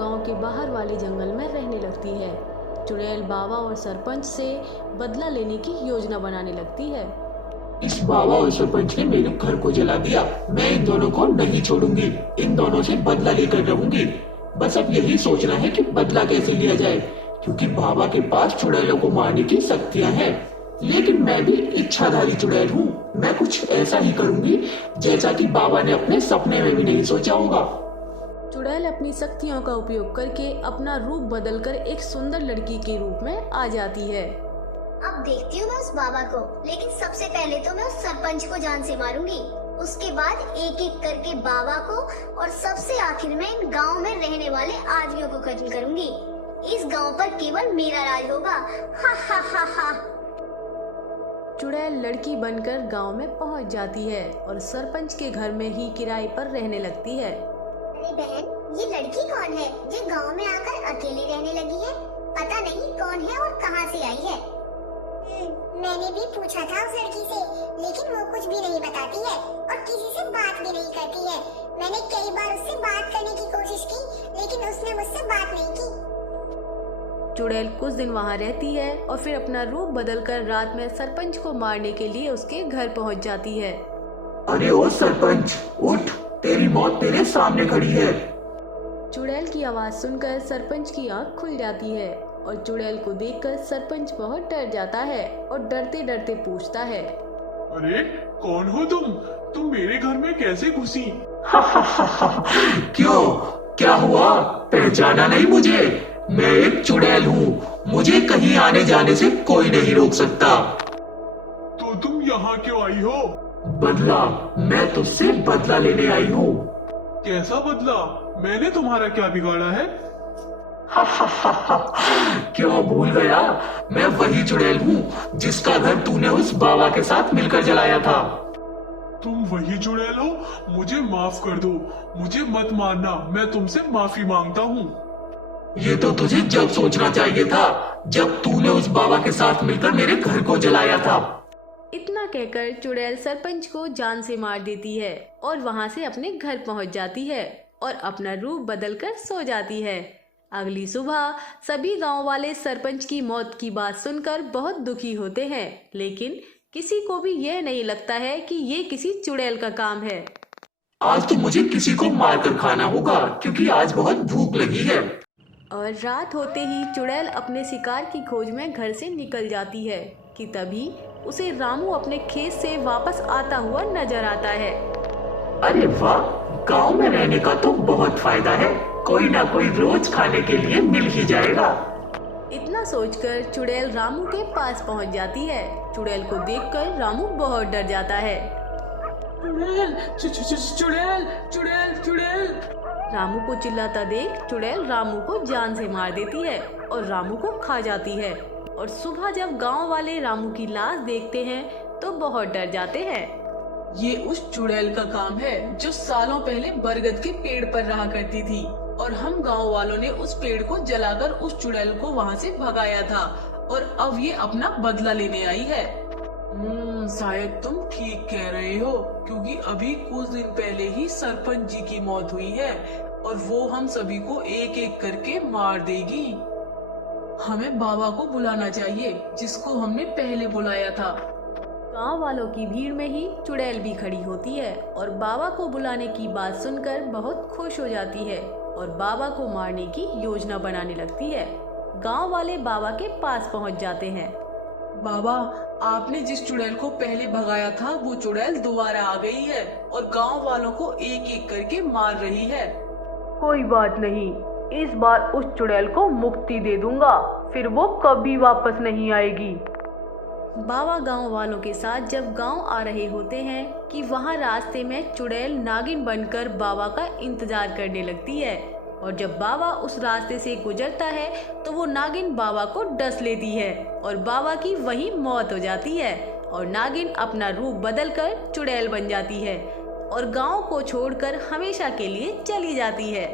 गांव के बाहर वाले जंगल में रहने लगती है। चुड़ैल बाबा और सरपंच से बदला लेने की योजना बनाने लगती है। इस बाबा और सरपंच ने मेरे घर को जला दिया। मैं इन दोनों को नहीं छोड़ूंगी। इन दोनों से बदला लेकर रहूंगी। बस अब यही सोचना है कि बदला कैसे लिया जाए, क्योंकि बाबा के पास चुड़ैलों को मारने की शक्तियां हैं। लेकिन मैं भी इच्छाधारी चुड़ैल हूँ। मैं कुछ ऐसा ही करूंगी जैसा कि बाबा ने अपने सपने में भी नहीं सोचा होगा। चुड़ैल अपनी शक्तियों का उपयोग करके अपना रूप बदलकर एक सुंदर लड़की के रूप में आ जाती है। अब देखती हूँ मैं उस बाबा को, लेकिन सबसे पहले तो मैं उस सरपंच को जान से मारूंगी। उसके बाद एक एक करके बाबा को और सबसे आखिर में इन गांव में रहने वाले आदमियों को खत्म करूंगी। इस गांव पर केवल मेरा राज होगा। हा हा हा हा। चुड़ैल लड़की बनकर गांव में पहुंच जाती है और सरपंच के घर में ही किराए पर रहने लगती है। अरे बहन, ये लड़की कौन है जो गांव में आकर अकेली रहने लगी है? पता नहीं कौन है और कहां से आई है। मैंने भी पूछा था उस लड़की से, लेकिन वो कुछ भी नहीं बताती है और किसी से बात भी नहीं करती है। मैंने कई बार उससे बात करने की कोशिश की, लेकिन उसने मुझसे बात नहीं की। चुड़ैल कुछ दिन वहां रहती है और फिर अपना रूप बदलकर रात में सरपंच को मारने के लिए उसके घर पहुंच जाती है। अरे ओ सरपंच, उठ, तेरी मौत तेरे सामने खड़ी है। चुड़ैल की आवाज सुनकर सरपंच की आंख खुल जाती है और चुड़ैल को देखकर सरपंच बहुत डर जाता है और डरते डरते पूछता है, अरे कौन हो तुम? तुम मेरे घर में कैसे घुसी? क्यों, क्या हुआ? पहचाना नहीं मुझे? मैं एक चुड़ैल हूँ। मुझे कहीं आने जाने से कोई नहीं रोक सकता। तो तुम यहाँ क्यों आई हो? बदला, मैं तुझसे बदला लेने आई हूँ। कैसा बदला? मैंने तुम्हारा क्या बिगाड़ा है? क्यों भूल गया? मैं वही चुड़ैल हूँ जिसका घर तूने उस बाबा के साथ मिलकर जलाया था। तुम वही चुड़ैल हो? मुझे माफ कर दो, मुझे मत मारना, मैं तुमसे माफी मांगता हूँ। ये तो तुझे जब सोचना चाहिए था, जब तूने उस बाबा के साथ मिलकर मेरे घर को जलाया था। इतना कहकर चुड़ैल सरपंच को जान से मार देती है और वहां से अपने घर पहुंच जाती है और अपना रूप बदलकर सो जाती है। अगली सुबह सभी गांव वाले सरपंच की मौत की बात सुनकर बहुत दुखी होते हैं, लेकिन किसी को भी यह नहीं लगता है कि ये किसी चुड़ैल का काम है। आज तो मुझे किसी को मारकर खाना होगा, क्योंकि आज बहुत भूख लगी है। और रात होते ही चुड़ैल अपने शिकार की खोज में घर से निकल जाती है कि तभी उसे रामू अपने खेत से वापस आता हुआ नजर आता है। अरे वाह, गांव में रहने का तो बहुत फायदा है। कोई ना कोई रोज खाने के लिए मिल ही जाएगा। इतना सोचकर चुड़ैल रामू के पास पहुंच जाती है। चुड़ैल को देखकर रामू बहुत डर जाता है। चुड़ैल, चुड़ैल, चुड़ैल, चुड़ैल। रामू को चिल्लाता देख चुड़ैल रामू को जान से मार देती है और रामू को खा जाती है। और सुबह जब गांव वाले रामू की लाश देखते हैं तो बहुत डर जाते हैं। ये उस चुड़ैल का काम है जो सालों पहले बरगद के पेड़ पर रहा करती थी और हम गांव वालों ने उस पेड़ को जलाकर उस चुड़ैल को वहां से भगाया था और अब ये अपना बदला लेने आई है। शायद तुम ठीक कह रहे हो, क्योंकि अभी कुछ दिन पहले ही सरपंच जी की मौत हुई है और वो हम सभी को एक एक करके मार देगी। हमें बाबा को बुलाना चाहिए, जिसको हमने पहले बुलाया था। गांव वालों की भीड़ में ही चुड़ैल भी खड़ी होती है और बाबा को बुलाने की बात सुनकर बहुत खुश हो जाती है और बाबा को मारने की योजना बनाने लगती है। गांव वाले बाबा के पास पहुंच जाते हैं। बाबा, आपने जिस चुड़ैल को पहले भगाया था वो चुड़ैल दोबारा आ गई है और गांव वालों को एक एक करके मार रही है। कोई बात नहीं, इस बार उस चुड़ैल को मुक्ति दे दूंगा, फिर वो कभी वापस नहीं आएगी। बाबा गांव वालों के साथ जब गांव आ रहे होते हैं कि वहां रास्ते में चुड़ैल नागिन बनकर बाबा का इंतजार करने लगती है और जब बाबा उस रास्ते से गुजरता है तो वो नागिन बाबा को डस लेती है और बाबा की वहीं मौत हो जाती है और नागिन अपना रूप बदलकर चुड़ैल बन जाती है और गांव को छोड़कर हमेशा के लिए चली जाती है।